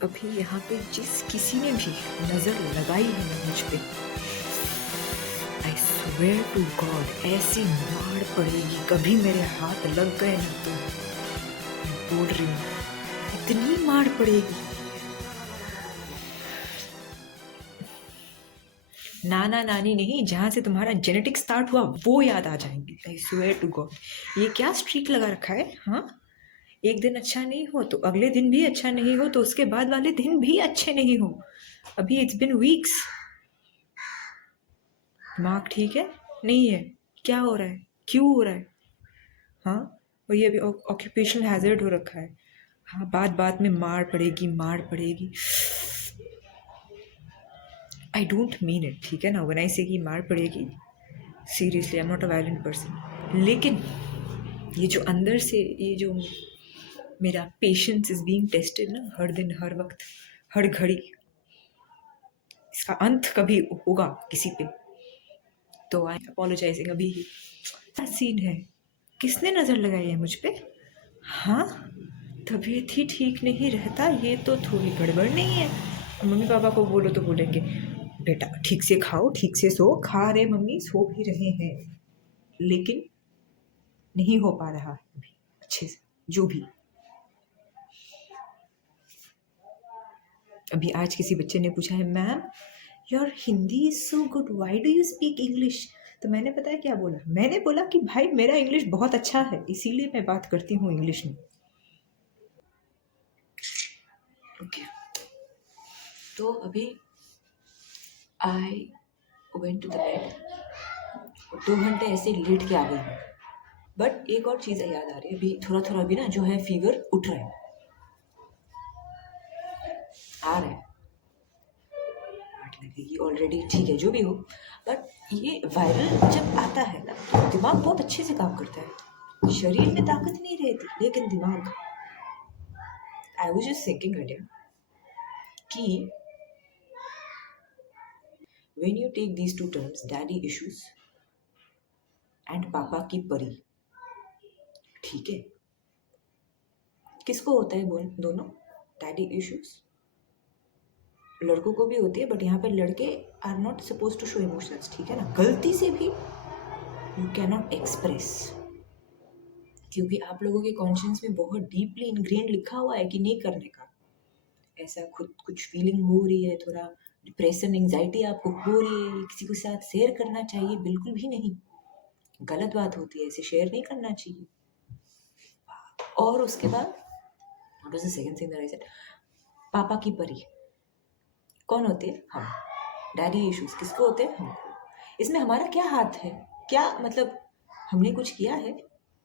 अभी यहाँ पे जिस किसी ने भी नज़र लगाई है ना मुझ पे, आई स्वेयर टू गॉड ऐसी मार पड़ेगी, कभी मेरे हाथ लग गए ना तो बोल रही हूँ इतनी मार पड़ेगी। नाना नानी नहीं, जहाँ से तुम्हारा जेनेटिक स्टार्ट हुआ वो याद आ जाएंगे। I swear to God. ये क्या स्ट्रीक लगा रखा है? हाँ, एक दिन अच्छा नहीं हो तो अगले दिन भी अच्छा नहीं हो तो उसके बाद वाले दिन भी अच्छे नहीं हो। अभी इट्स बिन वीक्स। दिमाग ठीक है? नहीं है? क्या हो रहा है? क्यों हो रहा है? हाँ, और ये अभी ऑक्यूपेशनल हैजर्ड हो रखा है। हाँ, बात बात में मार पड़ेगी, मार पड़ेगी। आई डोंट मीन इट, ठीक है ना? व्हेन आई से कि मार पड़ेगी, seriously I am not a violent person, लेकिन ये जो अंदर से ये जो मेरा पेशेंस इज बीइंग टेस्टेड ना, हर दिन, हर वक्त, हर घड़ी, इसका अंत कभी होगा किसी पे। तो आई अपोलोजाइजिंग अभी। क्या सीन है? किसने नज़र लगाई है मुझ पे? हाँ, तबीयत ही ठीक नहीं रहता, ये तो थोड़ी गड़बड़ नहीं है? मम्मी पापा को बोलो तो बोलेंगे बेटा ठीक से खाओ, ठीक से सो। खा रहे मम्मी, सो भी रहे हैं, लेकिन नहीं हो पा रहा है अभी अच्छे से। जो भी, अभी आज किसी बच्चे ने पूछा है, ma'am your Hindi is so good, why do you speak English? तो मैंने पता है क्या बोला? मैंने बोला कि भाई मेरा इंग्लिश बहुत अच्छा है, इसीलिए मैं बात करती हूँ इंग्लिश में। ओके, तो अभी I went to the bed, 2 घंटे ऐसे लेट के आ गई हूँ। बट एक और चीज़ याद आ रही है, अभी थोड़ा थोड़ा अभी ना जो है फीवर उठ रहा है, आ रहा है, लगेगी ऑलरेडी, ठीक है जो भी हो। बट ये वायरल जब आता है ना तो दिमाग बहुत अच्छे से काम करता है। शरीर में ताकत नहीं रहती लेकिन दिमाग। I was just thinking earlier कि when you take these two terms, daddy issues and पापा की परी, ठीक है, किसको होता है बोल दोनों? डैडी इश्यूज लड़कों को भी होती है, बट यहाँ पे लड़के are not suppose to show emotions, ठीक है ना? गलती से भी यू कैन नॉट एक्सप्रेस, क्योंकि आप लोगों के कॉन्शियस में बहुत डीपली इनग्रेन लिखा हुआ है कि नहीं करने का। ऐसा खुद कुछ फीलिंग हो रही है, थोड़ा डिप्रेशन, एंजाइटी आपको हो रही है, किसी के साथ शेयर करना चाहिए? बिल्कुल भी नहीं, गलत बात होती है, ऐसे शेयर नहीं करना चाहिए। और उसके बाद what was the second thing that I said? पापा की परी कौन होते हैं? हम। डैडी इश्यूज किसको होते हैं? हमको। इसमें हमारा क्या हाथ है? क्या मतलब हमने कुछ किया है?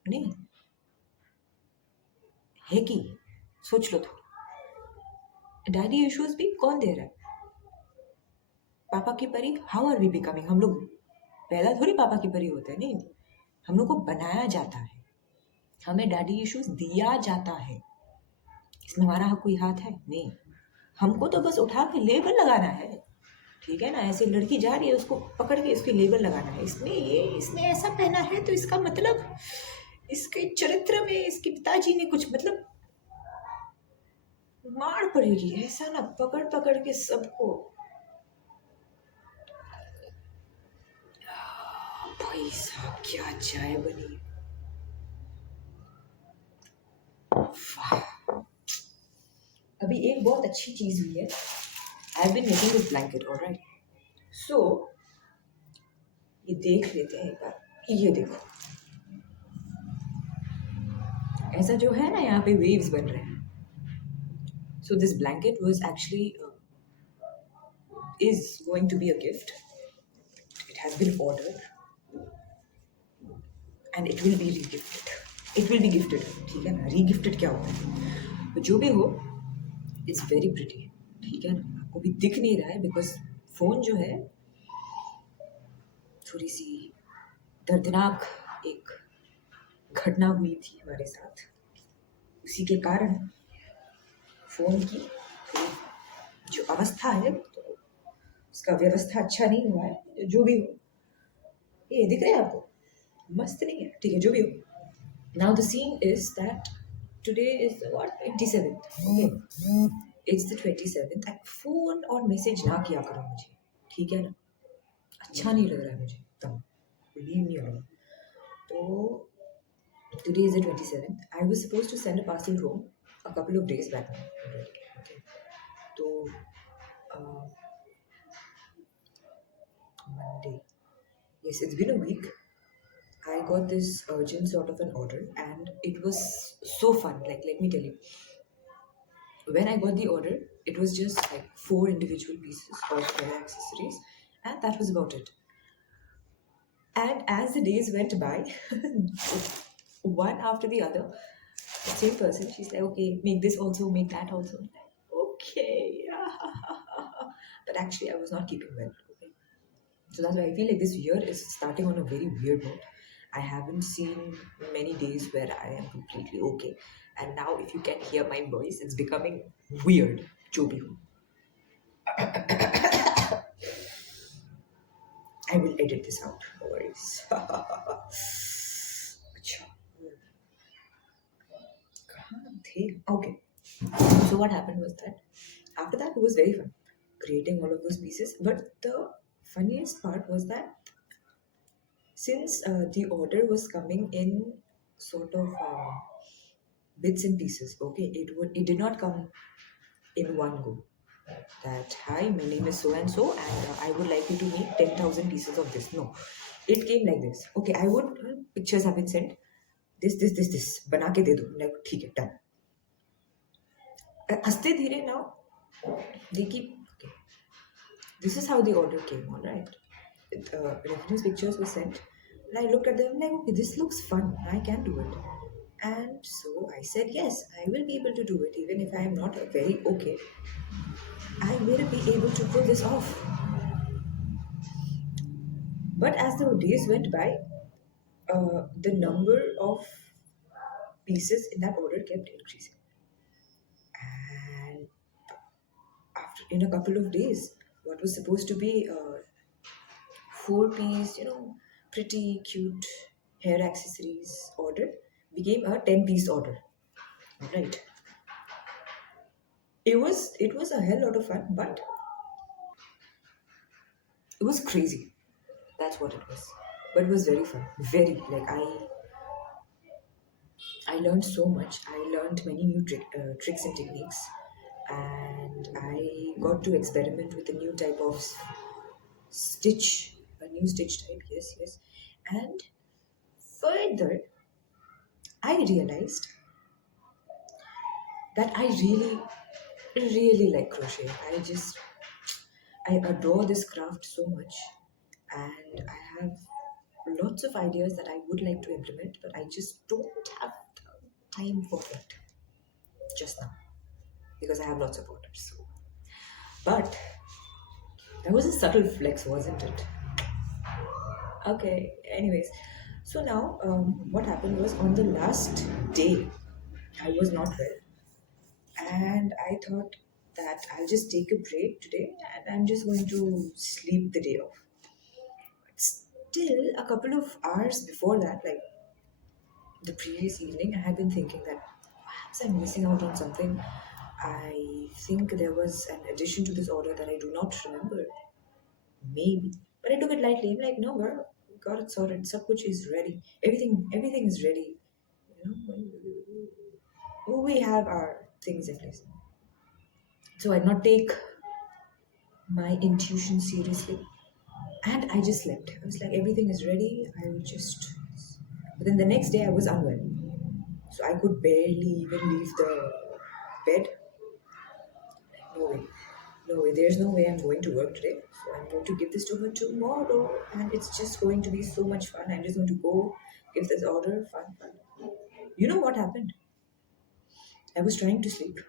नहीं है कि सोच लो थोड़ा। डैडी इश्यूज भी कौन दे रहा है? पापा की परी। How are we becoming? हम लोग पैदा थोड़ी पापा की परी होते हैं, नहीं, हम लोग को बनाया जाता है, हमें डैडी इश्यूज दिया जाता है। इसमें हमारा कोई हाथ है? नहीं, हमको तो बस उठा के लेबल लगाना है, ठीक है ना? ऐसे लड़की जा रही है, उसको पकड़ के इसके लेबल लगाना है, इसमें ये, इसने ऐसा पहना है तो इसका मतलब इसके चरित्र में इसके पिताजी ने कुछ, मतलब मार पड़ेगी ऐसा ना, पकड़ पकड़ के सबको। भाई साहब क्या चाय बनी! अभी एक बहुत अच्छी चीज हुई है। I have been making this blanket, alright? So ये देख लेते हैं एक बार, ये देखो, ऐसा जो है ना यहाँ पे वेव्स बन रहे हैं। So this blanket was actually is going to be a gift. It has been ordered and it will be regifted. It will be gifted, ठीक है ना? रीगिफ्टेड क्या होता है? तो जो भी हो, इट्स वेरी प्रिटी, ठीक है ना? आपको भी दिख नहीं रहा है बिकॉज फोन जो है, थोड़ी सी दर्दनाक एक घटना हुई थी हमारे साथ, उसी के कारण फोन की थोड़ी जो अवस्था है, तो उसका व्यवस्था अच्छा नहीं हुआ है। जो भी हो, ये दिख रहा है आपको? मस्त नहीं है, ठीक है जो भी हो। Now the scene is that today is what, 27th, okay? It's the 27th and phone और मैसेज ना किया करो मुझे, ठीक है ना? अच्छा नहीं लग रहा है मुझे तब, लीव मी अलोन. तो today is the 27th. I was supposed to send a parcel home a couple of days back now already. Okay. So uh, Monday. Yes, it's been a week. I got this urgent sort of an order, and it was so fun. Like, let me tell you, when I got the order, it was just like four individual pieces of hair accessories, and that was about it. And as the days went by, one after the other, the same person, she's like, okay, make this also, make that also. I'm like, okay, but actually, I was not keeping well. Okay, so that's why I feel like this year is starting on a very weird note. I haven't seen many days where I am completely okay, and now if you can hear my voice, it's becoming weird. जो भी हो. I will edit this out. No worries. अच्छा, कहाँ थे? Okay. So what happened was that after that it was very fun creating all of those pieces. But the funniest part was that since the order was coming in sort of bits and pieces, okay, it did not come in one go. That hi, my name is so and so, and I would like you to make 10,000 pieces of this. No, it came like this. Okay, I would pictures have been sent. This बना के दे दो. Like ठीक है, done. हंसते धीरे now they keep okay. This is how the order came, all right. Reference pictures were sent, and I looked at them like, okay, this looks fun. I can do it. And so I said, yes, I will be able to do it, even if I am not very okay. I will be able to pull this off. But as the days went by, the number of pieces in that order kept increasing. And after in a couple of days, what was supposed to be a four-piece, pretty cute hair accessories order became a 10-piece order. All right. It was a hell lot of fun, but it was crazy. That's what it was. But it was very fun. Very like I learned so much. I learned many new tricks and techniques, and I got to experiment with a new type of stitch, a new stitch type. Yes, yes. And further, I realized that I really, really like crochet. I adore this craft so much, and I have lots of ideas that I would like to implement, but I just don't have time for it just now because I have lots of orders. So. But that was a subtle flex, wasn't it? Okay, anyways, so now what happened was on the last day, I was not well, and I thought that I'll just take a break today and I'm just going to sleep the day off. Still, a couple of hours before that, like the previous evening, I had been thinking that perhaps I'm missing out on something. I think there was an addition to this order that I do not remember. Maybe. But I took it lightly. I'm like, no, girl, we got it sorted. Sab kuch is ready. Everything is ready. We have our things in place. So I did not take my intuition seriously. And I just slept. I was like, everything is ready. I will just. But then the next day I was unwell. So I could barely even leave the bed. No way. No way. There's no way I'm going to work today. So I'm going to give this to her tomorrow. And it's just going to be so much fun. I'm just going to go give this order. Fun. You know what happened? I was trying to sleep,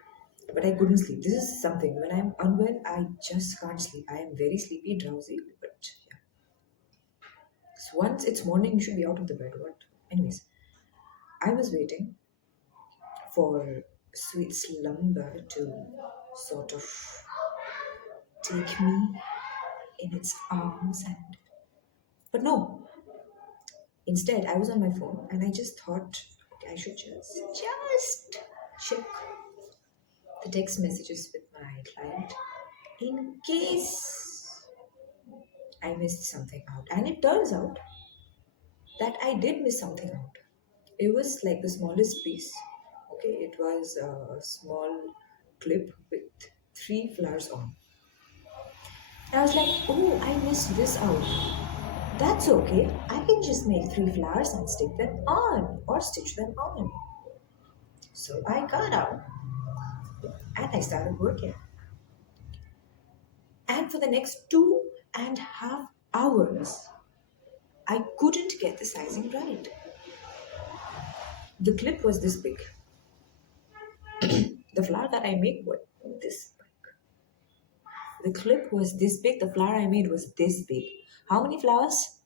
but I couldn't sleep. This is something. When I'm unwell, I just can't sleep. I am very sleepy, drowsy. But yeah. So once it's morning, you should be out of the bed. What? Anyways, I was waiting for sweet slumber to sort of take me in its arms but no. Instead, I was on my phone and I just thought, okay, I should just check the text messages with my client in case I missed something out. And it turns out that I did miss something out. It was like the smallest piece. Okay, it was a small clip with three flowers on. And I was like, oh, I missed this out. That's okay. I can just make three flowers and stick them on or stitch them on. So I got out and I started working. And for the next 2.5 hours, I couldn't get the sizing right. The clip was this big. The flower that I made was this big. The clip was this big. The flower I made was this big. How many flowers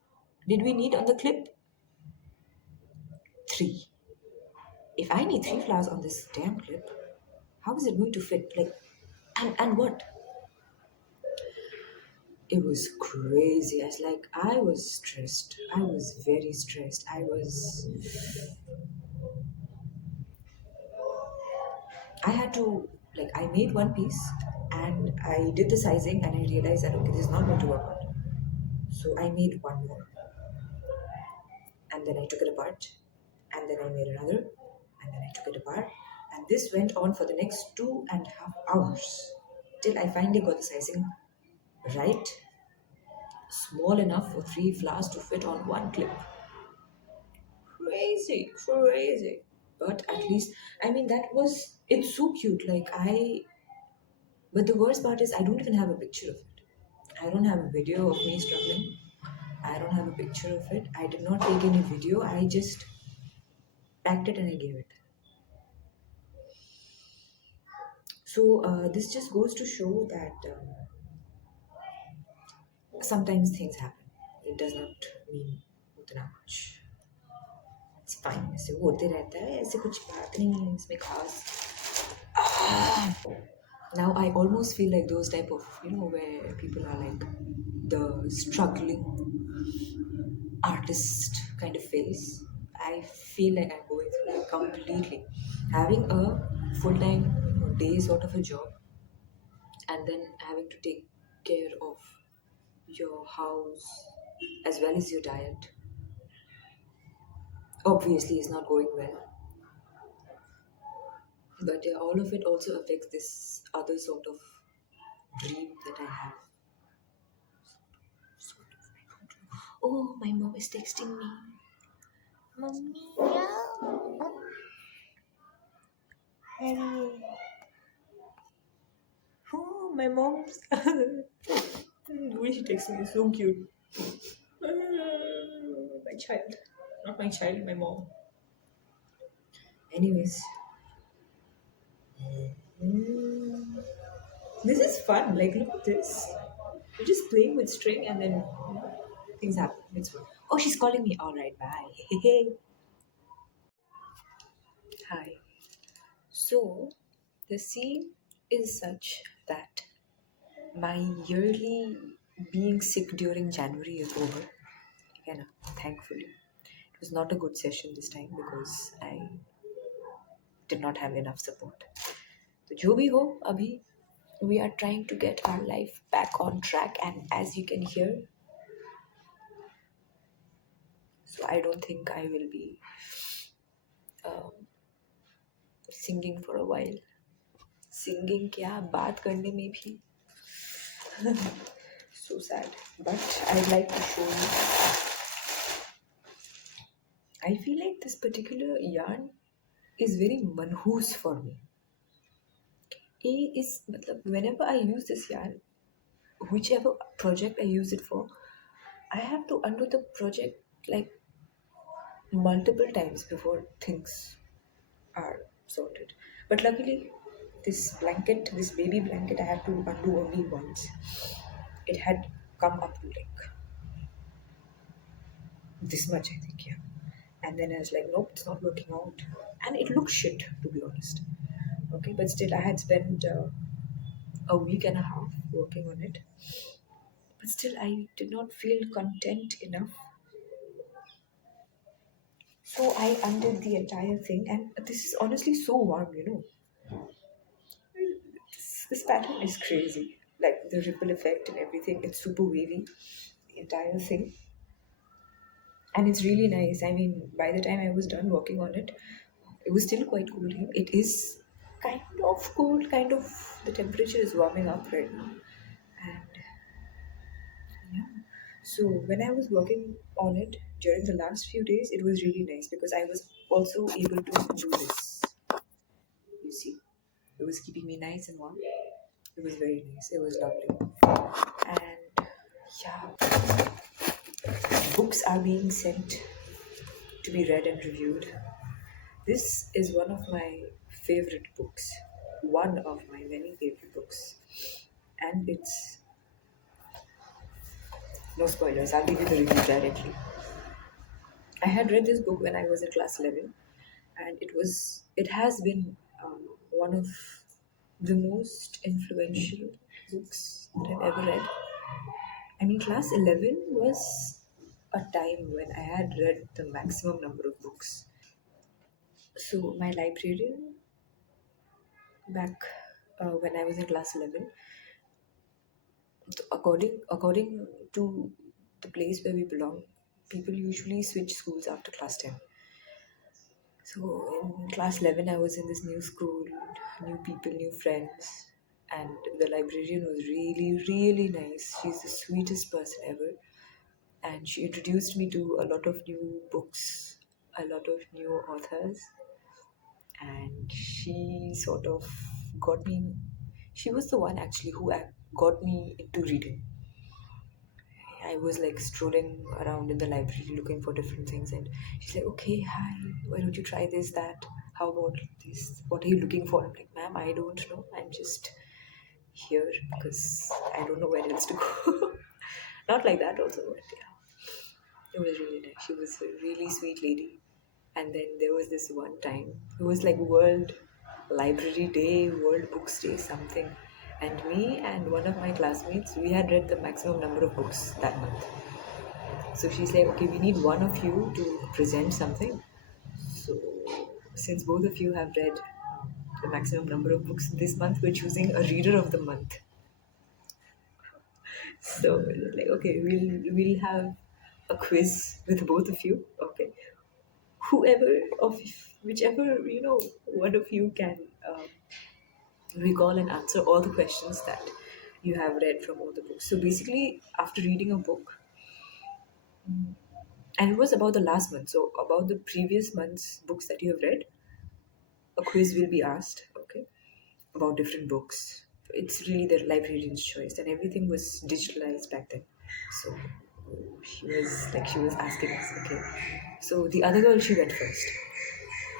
did we need on the clip? Three. If I need three flowers on this damn clip, how is it going to fit? Like, and what? It was crazy. I was stressed. I was very stressed. I had to, like, I made one piece and I did the sizing and I realized that, okay, this is not going to work out. So I made one more and then I took it apart and then I made another and then I took it apart. And this went on for the next 2.5 hours till I finally got the sizing right, small enough for three flowers to fit on one clip. Crazy, crazy. But at least, I mean, it's so cute. But the worst part is, I don't even have a picture of it. I don't have a video of me struggling. I don't have a picture of it. I did not take any video. I just packed it and I gave it. So, this just goes to show that sometimes things happen. It does not mean उतना much. It's fine. ऐसे होते रहता है. ऐसे कुछ बात नहीं है इसमें खास. Now I almost feel like those type of, where people are like the struggling artist kind of phase. I feel like I'm going through it completely. Having a full-time day sort of a job and then having to take care of your house as well as your diet obviously is not going well. But yeah, all of it also affects this other sort of dream that I have. Oh, my mom is texting me. Mommy, hello. Oh, my mom's. The way she texts me is so cute. My child. Not my child, my mom. Anyways. Mm, this is fun. Like, look at this. You're just playing with string and then things happen. It's fun. Oh, she's calling me. All right, bye. Hi. So, the scene is such that my yearly being sick during January is over. Again, thankfully. It was not a good session this time because I did not have enough support. So, जो भी हो, अभी we are trying to get our life back on track, and as you can hear, so I don't think I will be um, singing for a while. Singing क्या बात करने में भी so sad. But I'd like to show you. I feel like this particular yarn is very manhoos for me. Whenever I use this yarn, whichever project I use it for, I have to undo the project like multiple times before things are sorted. But luckily, this baby blanket, I had to undo only once. It had come up to like this much, I think, yeah. And then I was like, nope, it's not working out. And it looked shit, to be honest. Okay, but still, I had spent a week and a half working on it. But still, I did not feel content enough. So I undid the entire thing, and this is honestly so warm, This pattern is crazy. Like the ripple effect and everything, it's super wavy, the entire thing. And it's really nice. I mean, by the time I was done working on it, it was still quite cool here. It is kind of cold, kind of, the temperature is warming up right now. And yeah, so when I was working on it during the last few days, it was really nice because I was also able to do this. You see, it was keeping me nice and warm. It was very nice. It was lovely. And yeah, books are being sent to be read and reviewed. This is one of my favorite books, one of my many favorite books. And it's no spoilers, I'll give you the review directly. I had read this book when I was in class 11, and it has been one of the most influential books that I've ever read. I mean, class 11 was a time when I had read the maximum number of books. So, my librarian back when I was in class 11, according to the place where we belong, people usually switch schools after class 10. So, in class 11, I was in this new school, new people, new friends, and the librarian was really, really nice. She's the sweetest person ever. And she introduced me to a lot of new books, a lot of new authors, and she sort of got me. She was the one actually who got me into reading. I was like strolling around in the library looking for different things, and she's like, "Okay, hi, why don't you try this, that? How about this? What are you looking for?" I'm like, "Ma'am, I don't know. I'm just here because I don't know where else to go." Not like that, also, but yeah. It was really nice. She was a really sweet lady. And then there was this one time, it was like World Library Day, World Books Day, something. And me and one of my classmates, we had read the maximum number of books that month. So she's like, okay, we need one of you to present something. So since both of you have read the maximum number of books this month, we're choosing a reader of the month. So like, okay, we'll have a quiz with both of you. Okay, whoever of whichever one of you can recall and answer all the questions that you have read from all the books. So basically, after reading a book, and it was about the last month, so about the previous month's books that you have read, a quiz will be asked. Okay, about different books. It's really the librarian's choice, and everything was digitalized back then. So she was asking us, okay. So the other girl, she went first.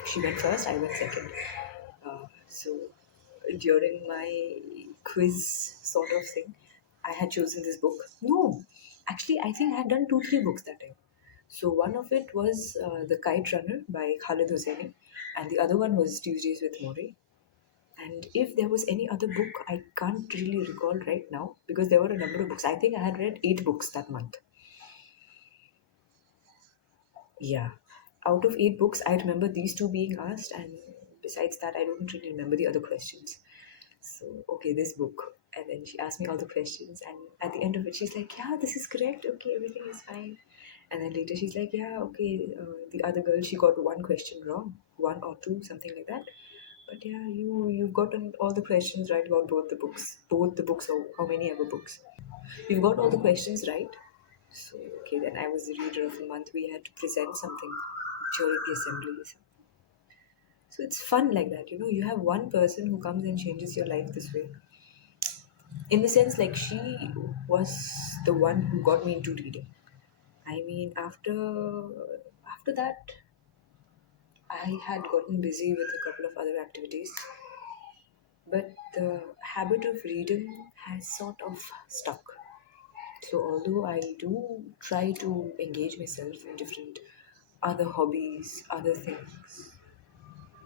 She went first, I went second. So during my quiz sort of thing, I had chosen this book. No, actually, I think I had done two, three books that time. So one of it was The Kite Runner by Khalid Hosseini, and the other one was Tuesdays with Mori. And if there was any other book, I can't really recall right now because there were a number of books. I think I had read 8 books that month. Yeah. Out of 8 books, I remember these two being asked, and besides that, I don't really remember the other questions. So, okay, this book. And then she asked me all the questions, and at the end of it, she's like, "Yeah, this is correct. Okay, everything is fine." And then later, she's like, "Yeah, okay." The other girl, she got one question wrong, one or two, something like that. But yeah, you've gotten all the questions right about both the books, or how many ever books. You've got all the questions right. So okay, then I was the reader of the month. We had to present something during the assembly. So it's fun like that, You have one person who comes and changes your life this way. In the sense, like she was the one who got me into reading. I mean, after that, I had gotten busy with a couple of other activities, but the habit of reading has sort of stuck. So although I do try to engage myself in different other hobbies, other things,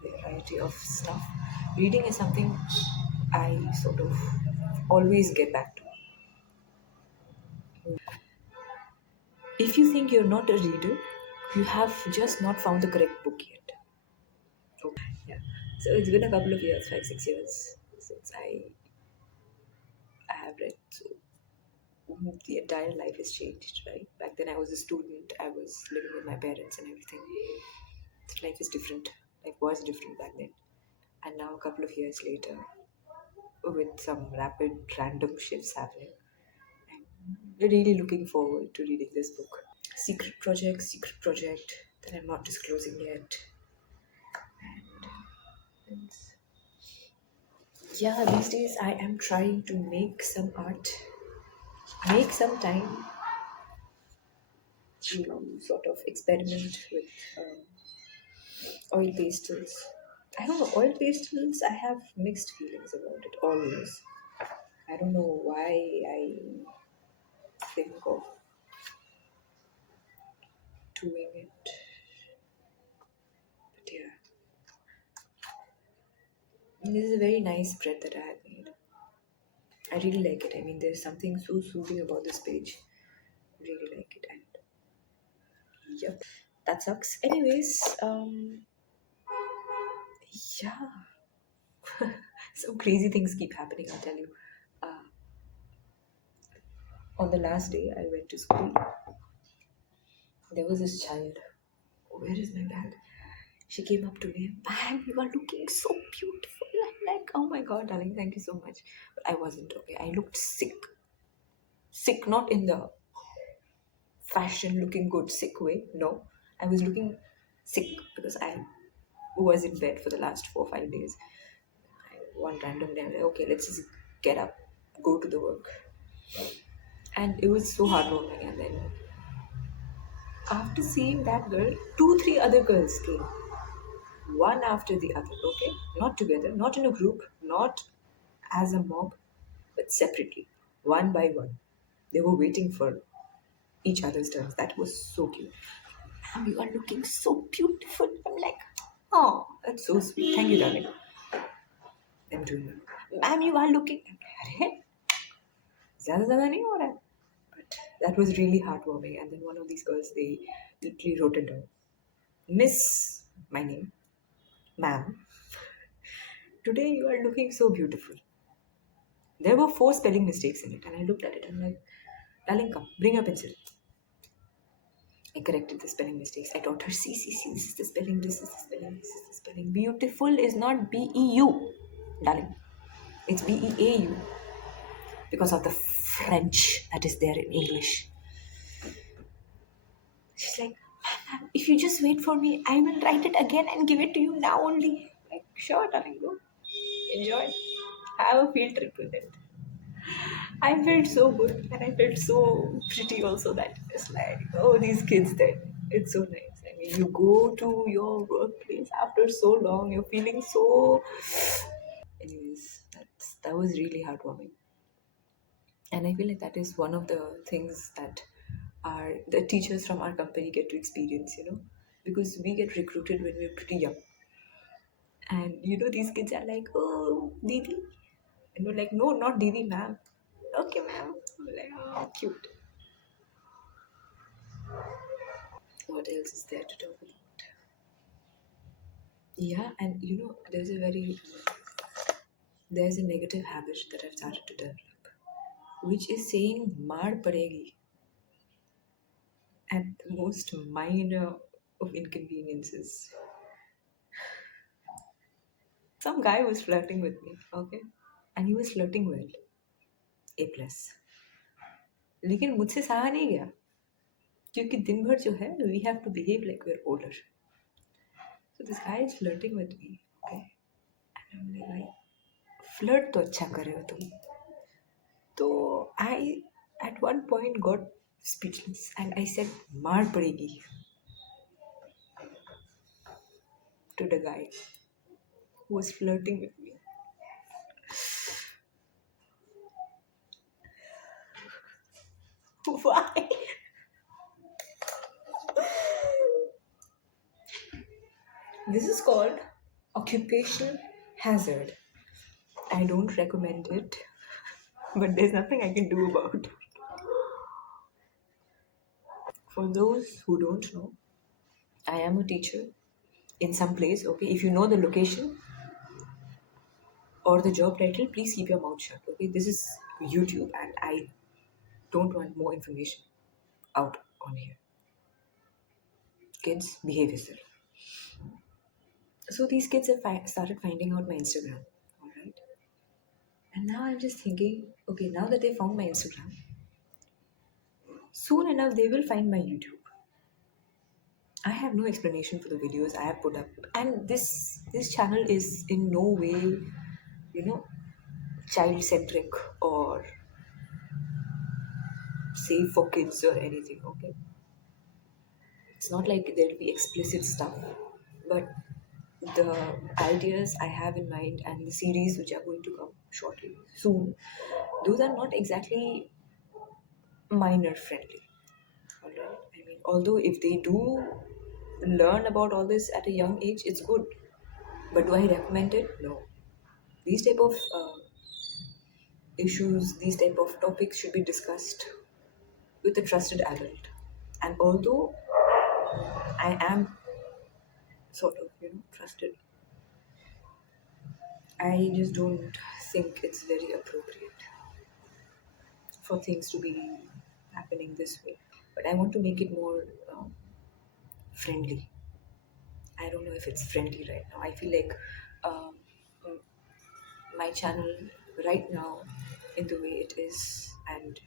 variety of stuff, reading is something I sort of always get back to. If you think you're not a reader, you have just not found the correct book yet. Okay. Yeah. So it's been a couple of years, 5, 6 years since I I've read. So the entire life has changed, right? Back then I was a student, I was living with my parents and everything. So life is different. Life was different back then. And now, a couple of years later, with some rapid random shifts happening, I'm really looking forward to reading this book. Secret project that I'm not disclosing yet. And yeah, these days I am trying to make some art, make some time to sort of experiment with oil pastels. I don't know, oil pastels, I have mixed feelings about it always. I don't know why I think of doing it, but yeah. This is a very nice spread that I had made. I really like it. I mean, there's something so soothing about this page. Really like it. And yep, that sucks. Anyways, yeah, some crazy things keep happening, I'll tell you. Uh, on the last day I went to school, there was this child. Where is my bag? She came up to me, "Ma'am, you are looking so beautiful." I'm like, "Oh my god, darling, thank you so much." But I wasn't okay. I looked sick. Sick, not in the fashion looking good sick way. No, I was looking sick because I was in bed for the last 4 or 5 days. One random day, I'm like, okay, let's just get up, go to the work. And it was so heartwarming. And then after seeing that girl, two, three other girls came, one after the other, okay? Not together, not in a group, not as a mob, but separately, one by one. They were waiting for each other's turns. That was so cute. "Ma'am, you are looking so beautiful." I'm like, "Oh, that's so sweet. Thank you, darling." I'm doing it. "Ma'am, you are looking." अरे ज़्यादा ज़्यादा नहीं हो रहा है. But that was really heartwarming. And then one of these girls, they literally wrote it down. "Miss," my name, "Ma'am, today you are looking so beautiful." There were 4 spelling mistakes in it, and I looked at it and I'm like, "Darling, come, bring a pencil." I corrected the spelling mistakes. I taught her, see, this is the spelling, this is the spelling, this is the spelling. Beautiful is not B-E-U, darling. It's B-E-A-U because of the French that is there in English. She's like, "Ma'am, if you just wait for me, I will write it again and give it to you now only." Like, sure, darling, go. Enjoy. Have a field trip with it. I felt so good and I felt so pretty also that it's like, oh, these kids then. It's so nice. I mean, you go to your workplace after so long, you're feeling so. Anyways, that was really heartwarming. And I feel like that is one of the things that the teachers from our company get to experience, because we get recruited when we're pretty young. And these kids are like, "Oh, Didi." And we're like, "No, not Didi, ma'am." "Okay, ma'am." We're like, "Oh, cute." What else is there to talk about? Yeah, and there's a negative habit that I've started to develop, which is saying "maar padegi" at the most minor of inconveniences. Some guy was flirting with me, okay, and he was flirting well, A+. लेकिन मुझसे सहा नहीं गया, क्योंकि दिन भर जो है we have to behave like we're older. So this guy is flirting with me, okay, and I'm like, भाई flirt तो अच्छा कर रहे हो तुम. तो I at one point got speechless and I said मार पड़ेगी to the guy who was flirting with me. Why? This is called occupational hazard. I don't recommend it, but there's nothing I can do about it. For those who don't know, I am a teacher in some place, okay? If you know the location or the job title, please keep your mouth shut, okay? This is YouTube, and I don't want more information out on here. Kids, behave yourself. So these kids have started finding out my Instagram, all right? And now I'm just thinking, okay, now that they found my Instagram, soon enough they will find my YouTube. I have no explanation for the videos I have put up, and this channel is in no way, you know, child centric or safe for kids or anything. Okay, it's not like there'll be explicit stuff, but the ideas I have in mind and the series which are going to come shortly soon, those are not exactly minor friendly. All right. I mean, although if they do learn about all this at a young age, it's good. But do I recommend it? No. These type of issues, these type of topics should be discussed with a trusted adult. And although I am sort of, trusted, I just don't think it's very appropriate for things to be happening this way. But I want to make it more friendly. I don't know if it's friendly right now. I feel like um, my channel right now, in the way it is, and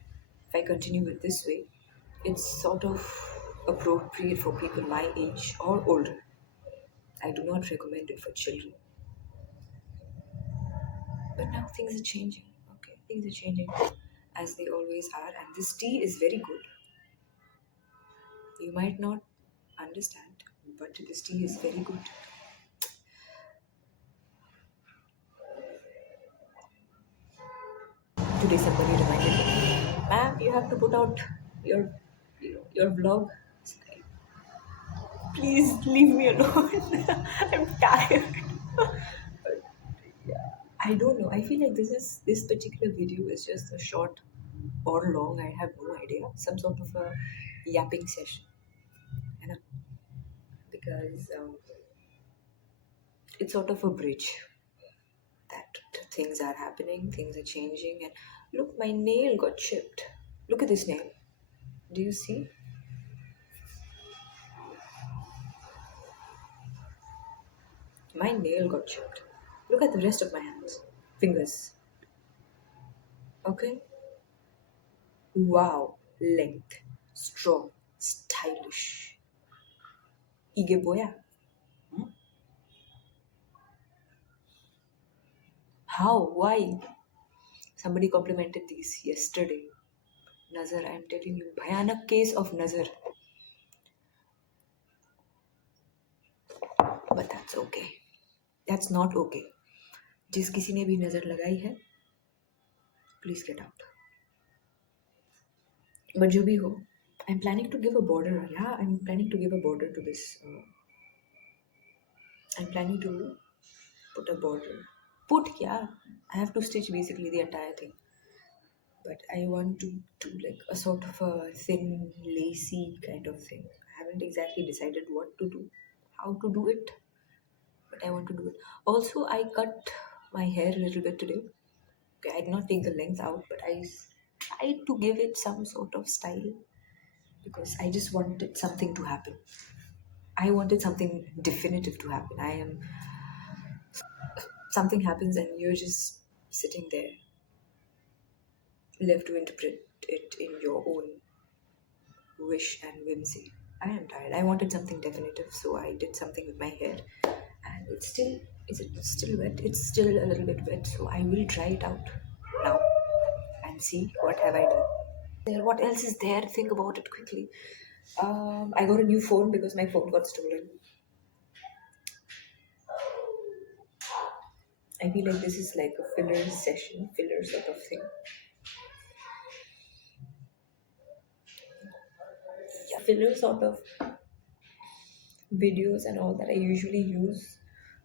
if I continue it this way, it's sort of appropriate for people my age or older. I do not recommend it for children. But now things are changing. Okay, things are changing as they always are, and this tea is very good. You might not understand, but this tea is very good. Today somebody reminded me, ma'am, you have to put out your your vlog. It's like, please leave me alone. I'm tired. I don't know. I feel like this particular video is just a short or long. I have no idea. Some sort of a yapping session, you know, because it's sort of a bridge that things are happening, things are changing, and look, my nail got chipped. Look at this nail. Do you see? My nail got chipped. Look at the rest of my hands, fingers. Okay. Wow, length, strong, stylish. Ige boya. How? Why? Somebody complimented these yesterday. Nazar, I'm telling you, bhayanak case of Nazar. But that's okay. That's not okay. जिस किसी ने भी नजर लगाई है, please get out. But जो भी हो, I'm planning to give a border. Yeah, I'm planning to give a border to this. I'm planning to put a border. Put, yeah. I have to stitch basically the entire thing. But I want to do like a sort of a thin, lacy kind of thing. I haven't exactly decided what to do, how to do it, but I want to do it. Also, I cut my hair a little bit today. Okay, I did not take the length out, but I tried to give it some sort of style because I just wanted something to happen. I wanted something definitive to happen. I am something happens and you're just sitting there, left to interpret it in your own wish and whimsy. I am tired. I wanted something definitive, so I did something with my hair, and it's still is it still wet? It's still a little bit wet, so I will dry it out now and see what have I done. There, what else is there? Think about it quickly. I got a new phone because my phone got stolen. I feel like this is like a filler session, filler sort of thing. Yeah, filler sort of videos and all that I usually use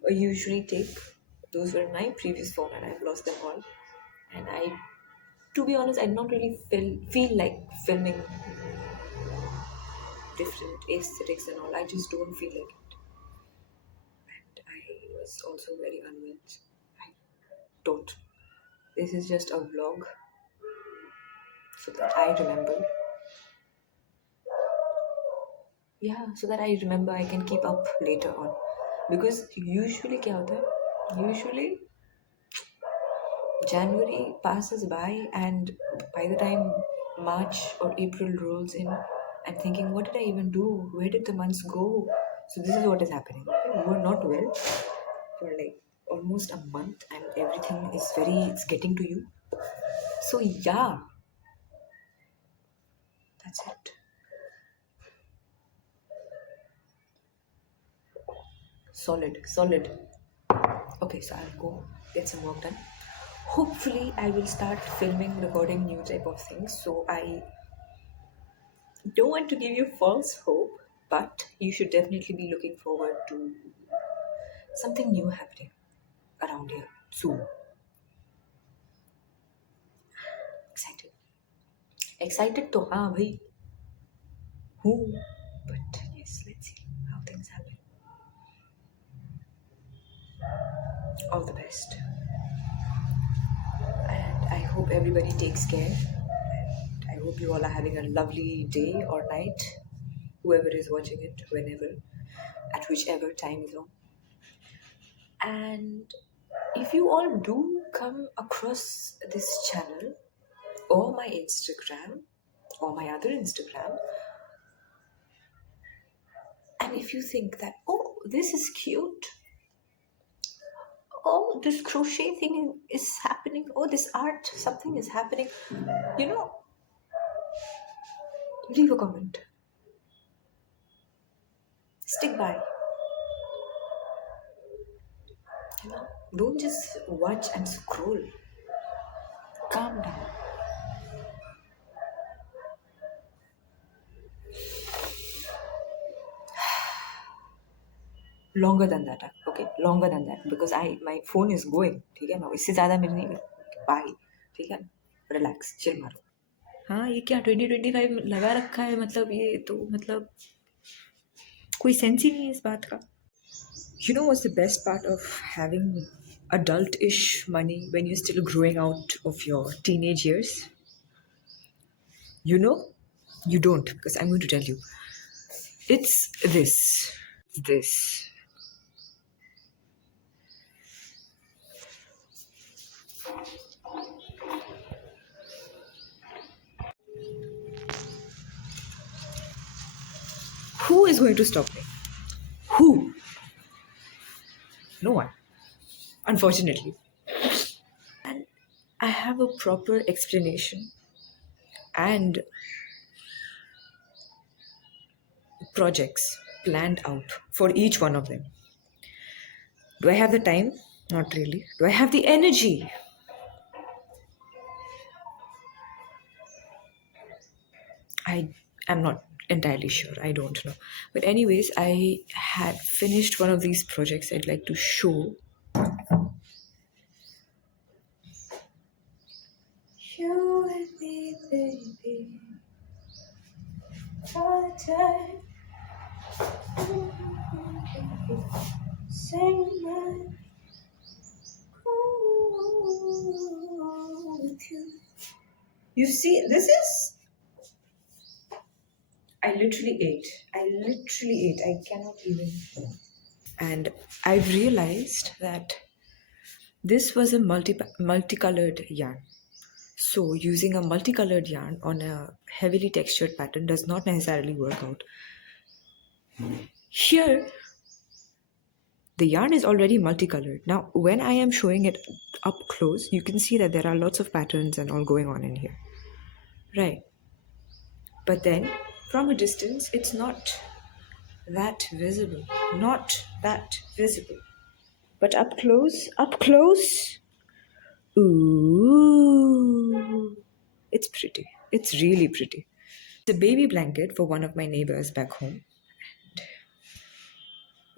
or usually take. Those were my previous phone and I've lost them all. And I, to be honest, I did not really feel like filming different aesthetics and all. I just don't feel like it. And I was also very unwell. I don't. This is just a vlog. so that I remember. Yeah, so that I remember I can keep up later on. Because usually क्या होता है? Usually January passes by, and by the time March or April rolls in, I'm thinking, what did I even do? Where did the months go? So this is what is happening. Okay? You are not well for like almost a month, and everything is it's getting to you. So yeah, that's it. Solid. Okay, so I'll go get some work done. Hopefully, I will start filming, recording new type of things. So I don't want to give you false hope, but you should definitely be looking forward to something new happening around here soon. Excited. Excited to हाँ भाई हूँ, but yes, let's see how things happen. All the best, and I hope everybody takes care. And I hope you all are having a lovely day or night, whoever is watching it, whenever, at whichever time zone. And if you all do come across this channel or my Instagram or my other Instagram, and if you think that, oh, this is cute, oh, this crochet thing is happening, oh, this art, something is happening, you know, leave a comment. Stick by. You know, don't just watch and scroll. Calm down. Longer than that, okay, longer than that, because my phone is going. ठीक है ना, इससे ज़्यादा मेरे नहीं. Bye. ठीक है, relax, chill मारो. हाँ, ये क्या 2025 लगा रखा है, मतलब ये तो मतलब कोई सेंस ही नहीं है इस बात का. You know what's the best part of having adult-ish money when you're still growing out of your teenage years? You know? You don't, because I'm going to tell you. It's this. This. Who is going to stop me? Who? No one. Unfortunately. And I have a proper explanation and projects planned out for each one of them. Do I have the time? Not really. Do I have the energy? I am not entirely sure. I don't know. But anyways, I had finished one of these projects I'd like to show. You and me, baby, all the time. Sing my with you. You see, this is. I literally ate. I cannot even. And I've realized that this was a multicolored yarn. So using a multicolored yarn on a heavily textured pattern does not necessarily work out. Here, the yarn is already multicolored. Now, when I am showing it up close, you can see that there are lots of patterns and all going on in here. Right. But then, from a distance, it's not that visible. Not that visible. But up close, ooh, it's pretty. It's really pretty. It's a baby blanket for one of my neighbors back home.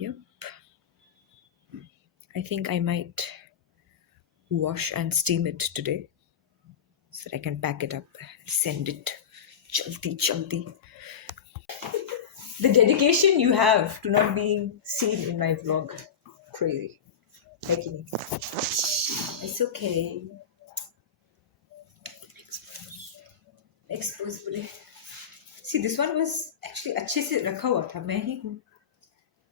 And yep. I think I might wash and steam it today so that I can pack it up and send it jaldi. The dedication you have to not being seen in my vlog. Crazy. It's okay. Expose पूरे see this one was actually अच्छे से रखा हुआ था, मैं ही हूँ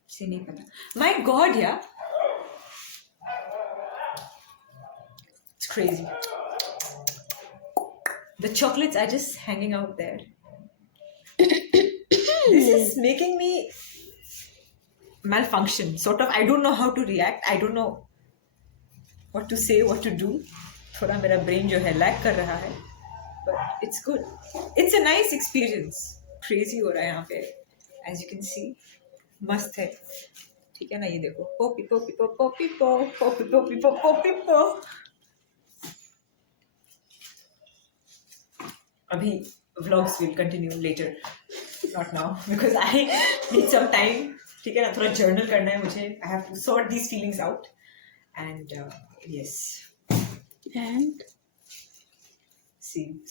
से नहीं पता. माय गॉड या it's crazy. The chocolates are just hanging out there. This is making me malfunction, sort of. I don't know how to react. I don't know what to say, what to do. थोड़ा मेरा brain जो है lag कर रहा है. But it's good. It's a nice experience. Crazy हो रहा है यहाँ पे. As you can see, मस्त है. ठीक है ना, ये देखो. Poppy, poppy, pop, poppy, pop, poppy, poppy, pop, poppy, pop. अभी vlogs will continue later, not now, because I need some time. ठीक है ना, थोड़ा journal करना है मुझे. I have to sort these feelings out. And yes. And See.